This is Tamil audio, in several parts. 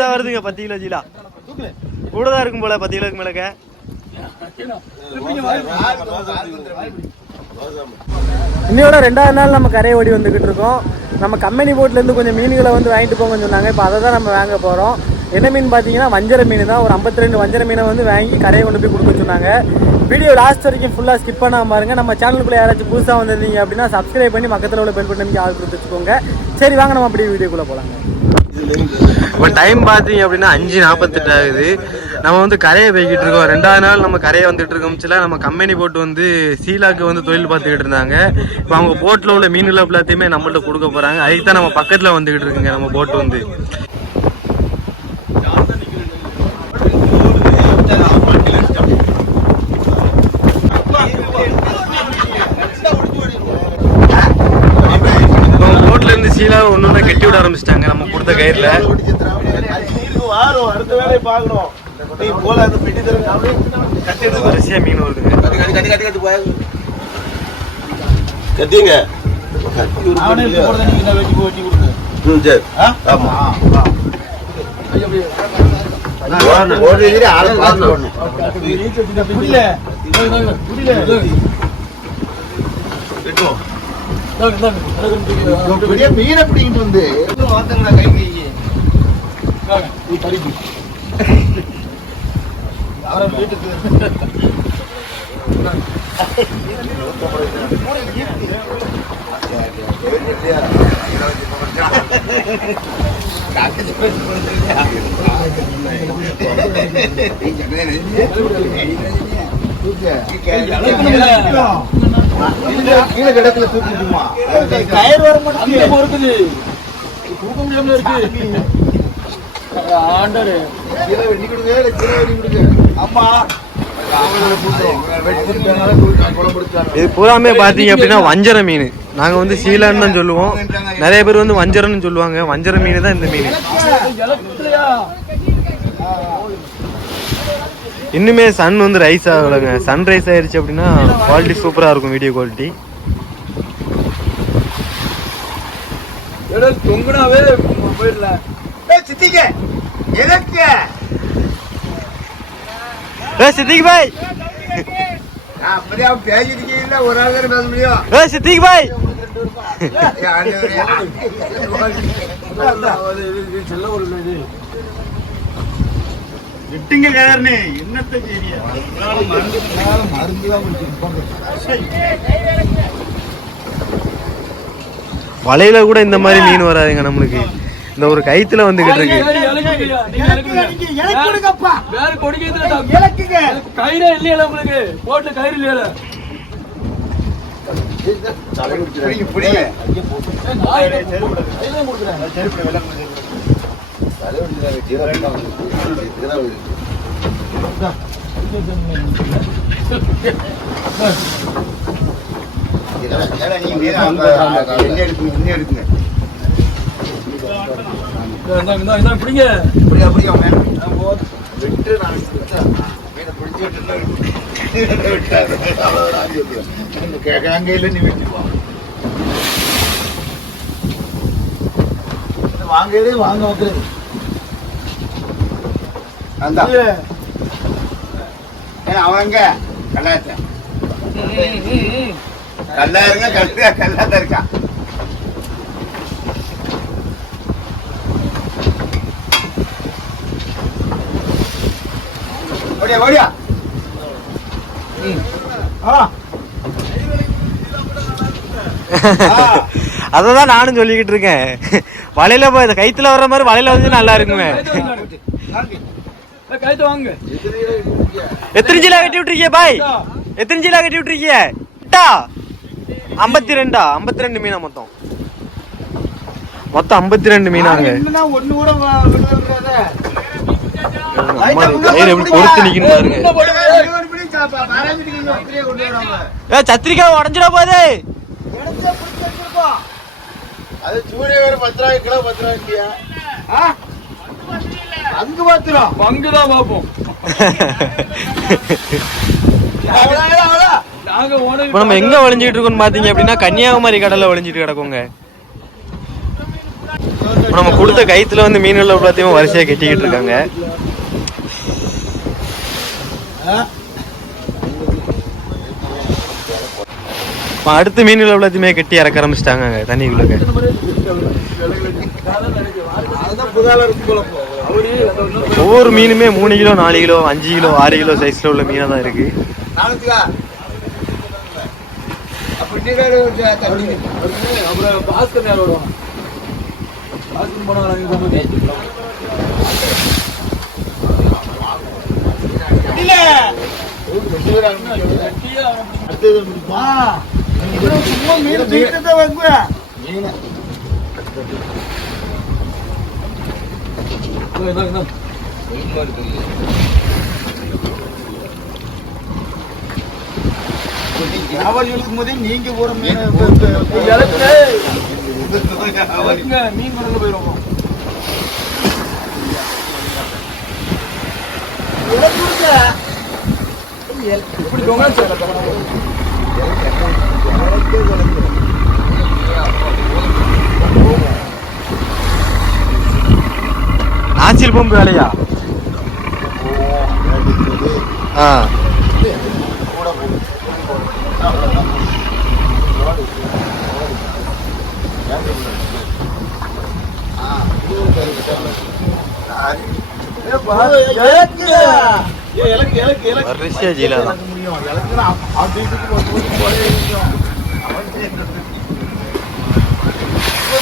இந்த வருதுங்க பத்து கிலோ ஜீலா. கூட தான் இருக்கும் போல பத்து கிலோக்கு மேலக்க இன்னையோட ரெண்டாவது நாள் நம்ம கரையை ஓடி வந்துகிட்டு இருக்கோம். நம்ம கம்பெனி போட்லேருந்து கொஞ்சம் மீன்களை வந்து வாங்கிட்டு போங்கன்னு சொன்னாங்க. இப்போ அதை தான் நம்ம வாங்க போகிறோம் என்ன மீன் பார்த்தீங்கன்னா வஞ்சர மீன் தான். ஒரு 52 ரெண்டு வஞ்சர மீனை வந்து வாங்கி கரையை கொண்டு போய் கொடுக்க சொன்னாங்க. வீடியோ லாஸ்ட் வரைக்கும் ஃபுல்லாக ஸ்கிப் பண்ணாம பாருங்க. நம்ம சேனலுக்குள்ளே யாராச்சும் புதுசாக வந்திருந்தீங்க அப்படின்னா சப்ஸ்கிரைப் பண்ணி பக்கத்தில் உள்ள பெல் பட்டன் ஆள் கொடுத்து வச்சுக்கோங்க. சரி வாங்க நம்ம அப்படியே வீடியோக்குள்ளே போகலாங்க இப்போ டைம் பார்த்தீங்க அப்படின்னா அஞ்சு நாற்பத்தெட்டு ஆகுது. நம்ம வந்து கரையை போய்கிட்டு இருக்கோம். ரெண்டாவது நாள் நம்ம கரையை வந்துட்டு இருக்கோம். நம்ம கம்பெனி போட்டு வந்து சீலாக்கு வந்து தொழில் பார்த்துக்கிட்டு இருந்தாங்க. இப்போ அவங்க போட்டில் உள்ள மீன் எல்லாத்தையுமே நம்மள்ட்ட கொடுக்க போகிறாங்க அதுக்கு தான் நம்ம பக்கத்தில் வந்துக்கிட்டு இருக்குங்க நம்ம போட்டு வந்து. இப்போ போட்ல இருந்து சீலாவை ஒன்று ஒன்றா கட்டி விட ஆரம்பிச்சிட்டாங்க. நம்ம கொடுத்த கயிறில். வாரம் அடுத்த வேலையை பார்க்கணும் நீ போல அந்த பெட்டி தர கட்டி எடுத்து வரிசையாக மீன் வருதுங்க கட்டி கட்டி கட்டி கட்டி போய் கட்டிங்க அவனே போறத நீங்க வெட்டி கொடுங்க ம் சரி ஆமா இதுல ஆளு பார்த்து புரியல புரியல பெரிய மீனை பிடிக்கிட்டு வந்து வாத்தங்கடா கை கை நீ படிப்பு யாரும் வீட்டுக்கு கீழே கிடக்குல தூக்கிட்டுமா கயிறு வர மாட்டேங்குது இருக்குது தூக்க முடியாம இருக்கு ஆண்டரு கீழே வெட்டி கொடுங்க இல்ல கீழே வெட்டி கொடுங்க அம்மா இது பூராமே பார்த்தீங்க அப்படின்னா வஞ்சர மீன். நாங்கள் வந்து சீலான்னு தான் சொல்லுவோம். நிறைய பேர் வந்து வஞ்சரம்னு சொல்லுவாங்க. வஞ்சர மீன் தான் இந்த மீன். இன்னுமே சன் வந்து ரைஸ் ஆகலைங்க. சன் ரைஸ் ஆயிருச்சு அப்படின்னா குவாலிட்டி சூப்பராக இருக்கும் வீடியோ குவாலிட்டி தொங்குனாவே போயிடல. சித்திக்க எதற்கு சித்திக் பாய். அப்படியே பேசிருக்கீங்களா ஒரு ஆள் தானே பேச முடியும். ஏ சித்திக் பாய். எட்டுங்க கேரனே என்னத்த செய்ய வலையில கூட இந்த மாதிரி மீன் வராதுங்க நம்மளுக்கு. இந்த ஒரு கைத்துல வந்துகிட்டு இருக்கு. கயிறு இல்லையா உங்களுக்கு. போட்டு கயிறு இல்லையா எடுக்குங்க பிடிங்க. அப்படியே மேல விட்டு நான் மீனை பிடிச்சி விட்டு கிழங்கையில நீ வெட்டிப்பா வாங்கவே வாங்க வைக்கிறது அந்த எங்க? கல்லாத்த கல்லாருங்க கல்லா கல்லாத்த இருக்கா? ஓடியா நானும் சொல்லிக்கிட்டு இருக்கேன். வலையில போய் இந்த கைத்துல வர்ற மாதிரி வலையில வந்து நல்லா இருக்குமே. எத்தனை ஜிலா கட்டி விட்டுருக்கீங்க பாய்? எத்தனை ஜிலா கட்டி விட்டுருக்கீங்க எட்டா ஐம்பத்தி ரெண்டா ஐம்பத்தி ரெண்டு மீனா மொத்தம். மொத்தம் ஐம்பத்தி ரெண்டு மீனாங்க ஒண்ணு கூட சத்திரிக்கா உடஞ்சிட போதே அது சூரிய வேற பத்து ரூபாய் கிலோ பத்து ரூபாய் இல்லையா அங்கு பத்திரம் பங்கு தான் பார்ப்போம் அவ்வளோ அவ்வளோ நாங்க ஓனர் இப்போ நம்ம எங்க ஒளிஞ்சிட்டு இருக்கோம்னு பாத்தீங்க அப்படின்னா கன்னியாகுமரி கடல்ல ஒளிஞ்சிட்டு கிடக்குங்க. இப்போ நம்ம கொடுத்த கைத்துல வந்து மீன்கள் எல்லாத்தையும் வரிசையா கட்டிக்கிட்டு இருக்காங்க. இப்போ அடுத்த மீன்கள் எல்லாத்தையுமே கட்டி இறக்க ஆரம்பிச்சிட்டாங்க தண்ணிக்குள்ளே ஒவ்வொரு மீனுமே மூணு கிலோ நாலு கிலோ அஞ்சு கிலோ ஆறு கிலோ சைஸ்ல உள்ள மீனா தான் இருக்கு. அப்புறம் பாஸ்கர் நேரம் வருவான் பாஸ்கர் போனா நாங்க போகும்போது இல்ல. அடுத்தது முடிப்போம். சும்மா மீன் தூக்கிட்டு தான் வைப்பேன். மீனை. இந்தா, இந்தா. வியாபாரி இருக்கும்போதே நீங்க போற மீனை மீன் கடல்ல போயிடுவோம் ஆசில் பம்பு வேலையா ஆ வரிசையா ஜீலா தான்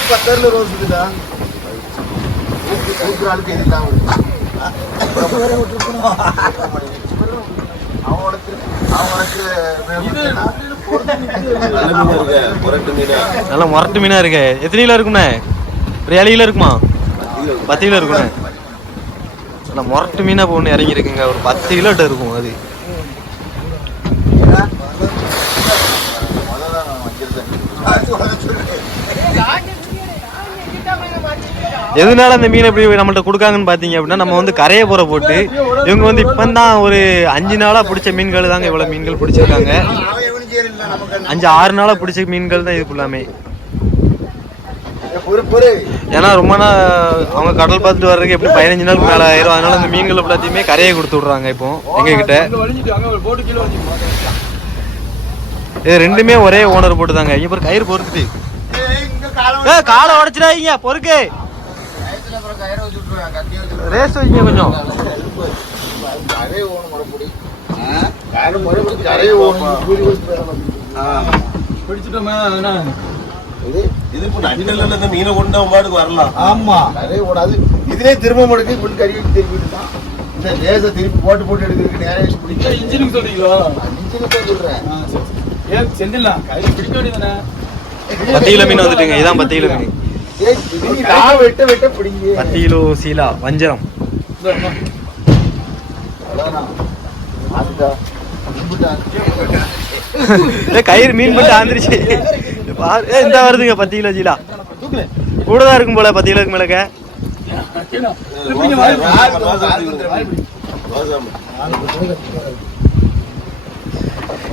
பத்தரில் ரோஸ் இருக்குதா ஆளுக்கு நல்லா முரட்டு மீனா இருக்கு. எத்தனை கிலோ இருக்குண்ணே ஒரு ஏழு கிலோ இருக்குமா? பத்து கிலோ இருக்குண்ணே நல்லா முரட்டு மீனா போன்னு இறங்கிருக்குங்க ஒரு பத்து கிலோட்ட இருக்கும் அது. எதனால அந்த மீனை எப்படி நம்மள்ட்ட கொடுக்காங்கன்னு பார்த்தீங்க அப்படின்னா நம்ம வந்து கரையை போற போட்டு இவங்க வந்து இப்போ தான் ஒரு அஞ்சு நாளாக பிடிச்ச மீன்கள் தாங்க இவ்வளோ மீன்கள் பிடிச்சிருக்காங்க. அஞ்சு ஆறு நாளாக பிடிச்ச மீன்கள் தான் இது ஃபுல்லாமே ஏன்னா ரொம்ப நாள் அவங்க கடல் பார்த்துட்டு வர்றதுக்கு எப்படி பதினஞ்சு நாளுக்கு மேல ஆயிரும்? அதனால அந்த மீன்கள் எல்லாத்தையுமே கரையை கொடுத்து விடுறாங்க இப்போ எங்க கிட்ட அங்க வலிஞ்சிட்டு அங்க ஒரு போட்டு கீழே வலிஞ்சிட்டு இது ரெண்டுமே ஒரே ஓனர் போட்டுதாங்க. இங்க பாரு கயிறு பொறுத்துட்டு ஏய், இங்க காலம் ஏ காலை உடைச்சிடாதீங்க பொறுக்கு. ரேஸ் வைங்க கொஞ்சம். பிடிச்சிட்டோமே என்ன இது இது இப்ப நடிகர்ல இந்த மீனை கொண்டு பாட்டுக்கு வரலாம். ஆமா. கரையை ஓடாது இதுலயே திரும்ப இப்படி கறி வச்சு திருப்பிட்டு தான் இந்த லேசை திருப்பி போட்டு போட்டு எடுக்கிறதுக்கு நேரம் வச்சு பிடிக்க இன்ஜினுக்கு சொல்றீங்களா? இன்ஜினுக்கு தான் சொல்றேன். ஏன் செந்தில்லாம் கையில பிடிக்க வேண்டியதானே பத்து கிலோ மீன் வந்துட்டுங்க. இதான் பத்து கிலோ மீன். வெட்ட வெட்ட பிடிங்க. பத்து கிலோ சீலா வஞ்சரம். கயிறு மீன் போட்டு ஆந்துருச்சு. பாரு இந்த வருதுங்க பத்து கிலோ சீலா கூட தான் இருக்கும் போல பத்து கிலோக்கு மிளக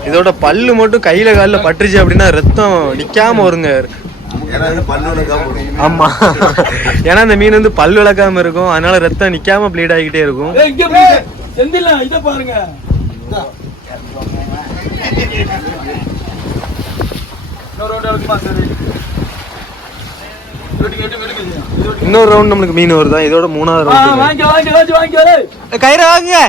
இதோட பல்லு மட்டும் கையில காலில் பட்டுருச்சு அப்படின்னா ரத்தம் நிக்காம வருங்க. ஆமா. ஏன்னா இந்த மீன் வந்து பல் விளக்காம இருக்கும். அதனால ரத்தம் நிக்காம ப்ளீட் ஆகிட்டே இருக்கும். இத பாருங்க இன்னொரு round இருக்குமா? சரி. வெட்டுங்க, வெட்டுங்க, வெட்டுங்க. இது வெட்டுங்க. இன்னொரு ரவுண்ட் நம்மளுக்கு மீன் வருதா? இதோட மூணாவது ரவுண்ட். கயிறை வாங்குங்க.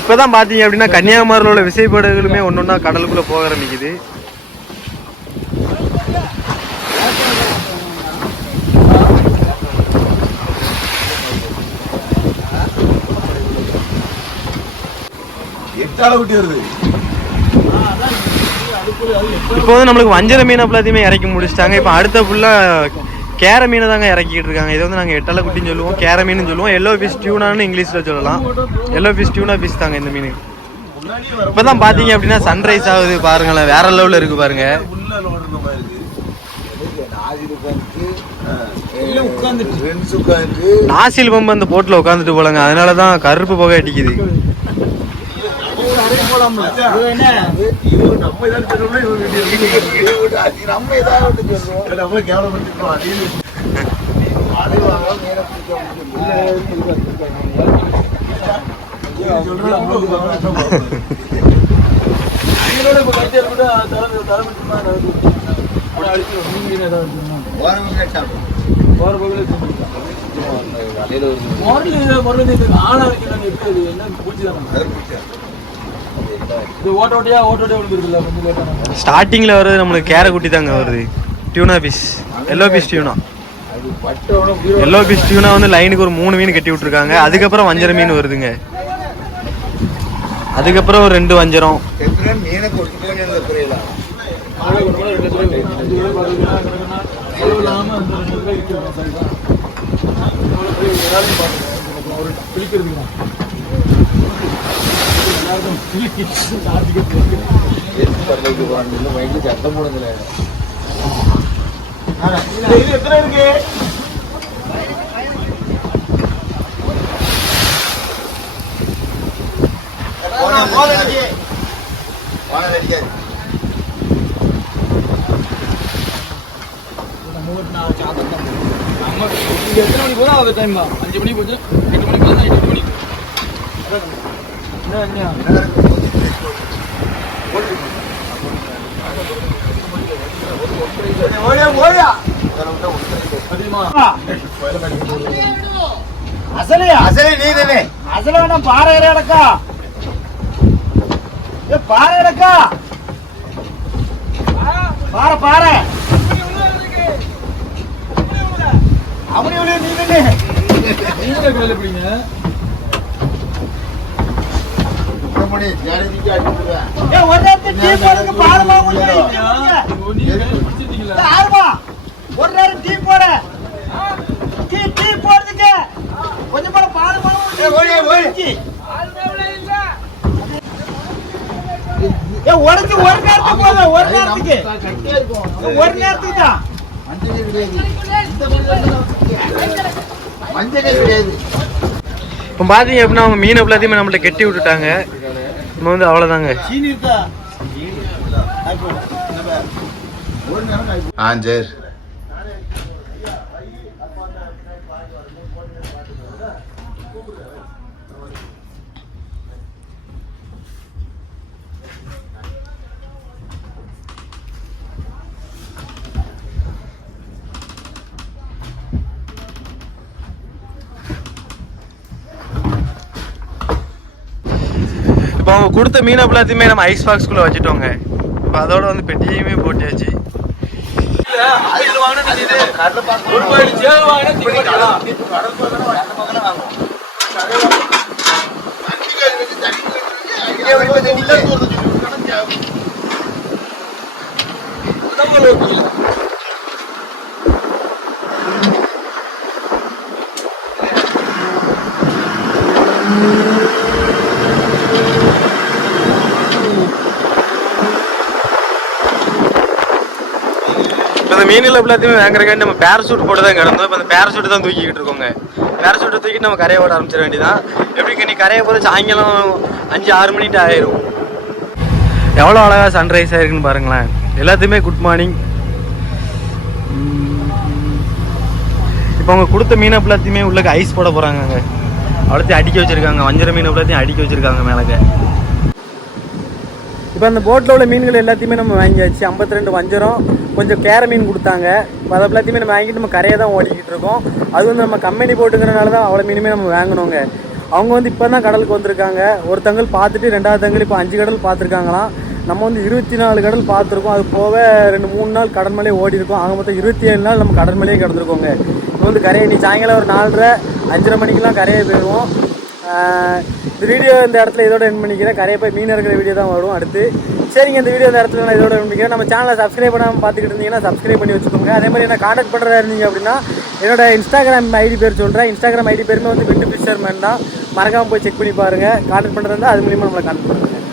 இப்பதான் பாத்தீங்க அப்படின்னா கன்னியாகுமரியில் உள்ள விசைப்படகுகளுமே ஒன்னொன்னா கடலுக்குள்ள போக ஆரம்பிக்குது. வருது இப்போ வந்து நம்மளுக்கு வஞ்சர மீன் எல்லாத்தையுமே இறக்கி முடிச்சிட்டாங்க. இப்போ அடுத்த ஃபுல்லா கேர மீனை தாங்க இறக்கிட்டு இருக்காங்க. இது வந்து நாங்கள் எட்டலை குட்டின்னு சொல்லுவோம். கேர மீன் சொல்லுவோம். எல்லோ ஃபிஷ் டியூனான்னு இங்கிலீஷில் சொல்லலாம். எல்லோ ஃபிஷ் டியூனா ஃபிஷ் தாங்க இந்த மீன். இப்போதான் பார்த்தீங்க அப்படின்னா சன்ரைஸ் ஆகுது பாருங்களேன். வேற லெவலில் இருக்கு பாருங்க. நாசில் பம்பு அந்த போட்டில் உட்காந்துட்டு போலங்க. அதனால தான் கருப்பு புகை அடிக்குது. போற முரளி முரளி இது ஆனா என்ன பூச்சி தானே. ஸ்டார்டிங்கில் வருது நம்மளுக்கு கேரை குட்டி தாங்க வருது. Tuna piece yellow piece tuna அது பட்டவன உயிரோட எல்லோ பீஸ் டியூனா வந்து லைனுக்கு ஒரு மூணு மீன் கட்டி விட்டுருக்காங்க. அதுக்கப்புறம் வஞ்சர மீன் வருதுங்க. அதுக்கப்புறம் ஒரு ரெண்டு வஞ்சரம். ஒரு சத்தம் போடுங்களே எத்தனை இருக்கு நம்ம எத்தனை மணிக்கு போதும் அது டைம் தான் அஞ்சு மணிக்கு போச்சு எட்டு மணிக்கு போதும் எட்டு மணிக்கு என்ன என்ன அதிகமா அசலே அசலே நீ தானே అసలు మనం పారగడక ఏ పారగడక పార పార அவனே உள்ள நீ தானே நீங்க அடிச்சுடுவேன் ஏ ஒரு நேரத்து டீ போடுங்க கையில பிடிச்சிட்டீங்களா ஆறுமா ஒரு நேரம் டீ போட. டீ டீ போடுறதுக்கு. கொஞ்சம் ஓடி. ஏ உடச்சு ஒரு நேரத்துக்கு போதும் ஒரு நேரத்துக்கு. ஒரு நேரத்துக்கு தான். மஞ்சள் கிடையாது. மஞ்சள் கிடையாது. இப்போ பார்த்தீங்க அப்படின்னா அவங்க மீன் எல்லாத்தையுமே நம்மள்ட்ட கெட்டி விட்டுட்டாங்க. நம்ம வந்து அவ்வளோதாங்க சீனி இருக்கா? ஆ சரி. இப்போ அவங்க கொடுத்த மீன் எல்லாத்தையுமே நம்ம ஐஸ் பாக்ஸ்குள்ளே வச்சுட்டோங்க. இப்போ அதோட வந்து பெட்டியுமே போட்டியாச்சு இப்போ மீனில் எல்லாத்தையுமே வாங்குறக்காண்டி நம்ம பேரசூட் போட்டு தான் கிடந்தோம். இப்போ அந்த பேரசூட் தான் தூக்கிக்கிட்டு இருக்கோங்க. பேரசூட்டை தூக்கிட்டு நம்ம கரையை ஓட ஆரம்பிச்சிட வேண்டியதான் எப்படி நீ கரையை போகிற சாயங்காலம் அஞ்சு ஆறு மணிட்டு ஆயிரும். எவ்வளோ அழகாக சன்ரைஸ் ஆயிருக்குன்னு பாருங்களேன். எல்லாத்தையுமே குட் மார்னிங் இப்போ அவங்க கொடுத்த மீன் எல்லாத்தையுமே உள்ளக்க ஐஸ் போட போகிறாங்க அவ்வளோத்தையும் அடிக்க வச்சிருக்காங்க. வஞ்சர மீன் எல்லாத்தையும் அடிக்க வச்சிருக்காங்க மேலே இப்போ அந்த போட்டில் உள்ள மீன்கள் எல்லாத்தையுமே நம்ம வாங்கியாச்சு. 52 ரெண்டு வஞ்சரம் கொஞ்சம் கேர மீன் கொடுத்தாங்க. இப்போ அதை எல்லாத்தையுமே நம்ம வாங்கிட்டு நம்ம கரையை தான் ஓடிக்கிட்டு இருக்கோம். அது வந்து நம்ம கம்பெனி போட்டுக்கிறனால தான் அவ்வளோ மீனுமே நம்ம வாங்கினோங்க. அவங்க வந்து இப்போ தான் கடலுக்கு வந்திருக்காங்க. ஒரு தங்கல் பார்த்துட்டு ரெண்டாவது தங்கல் இப்போ அஞ்சு கடல் பார்த்துருக்காங்களாம். நம்ம வந்து இருபத்தி நாலு கடல் பார்த்துருக்கோம். அது போக ரெண்டு மூணு நாள் கடல் மலையே ஓடி இருக்கோம். ஆக மொத்தம் இருபத்தி ஏழு நாள் நம்ம கடல் மலையே கிடந்திருக்கோங்க. இப்போ வந்து கரையை நீ சாயங்காலம் ஒரு நாலரை அஞ்சரை மணிக்கெலாம் கரையை போயிடுவோம். இந்த வீடியோ இந்த இடத்துல இதோட என் பண்ணிக்கிறேன். கரையை போய் மீன் இருக்கிற வீடியோ தான் வரும் அடுத்து. சரிங்க இந்த வீடியோ இந்த இடத்துல நான் இதோட என் பண்ணிக்கிறேன். நம்ம சேனலை சப்ஸ்கிரைப் பண்ணாமல் பார்த்துக்கிட்டு இருந்தீங்கன்னா சப்ஸ்கிரைப் பண்ணி வச்சுக்கோங்க. அதே மாதிரி என்ன காண்டாக்ட் பண்ணுறதா இருந்தீங்க அப்படின்னா என்னோட இன்ஸ்டாகிராம் ஐடி பேர் சொல்கிறேன் இன்ஸ்டாகிராம் ஐடி பேருமே வந்து விட்டு பிக்சர் மேன் தான். மறக்காமல் போய் செக் பண்ணி பாருங்கள் காண்டாக்ட் பண்ணுறதா அது மூலியமாக நம்மளை காண்டாக்ட் பண்ணுங்கள்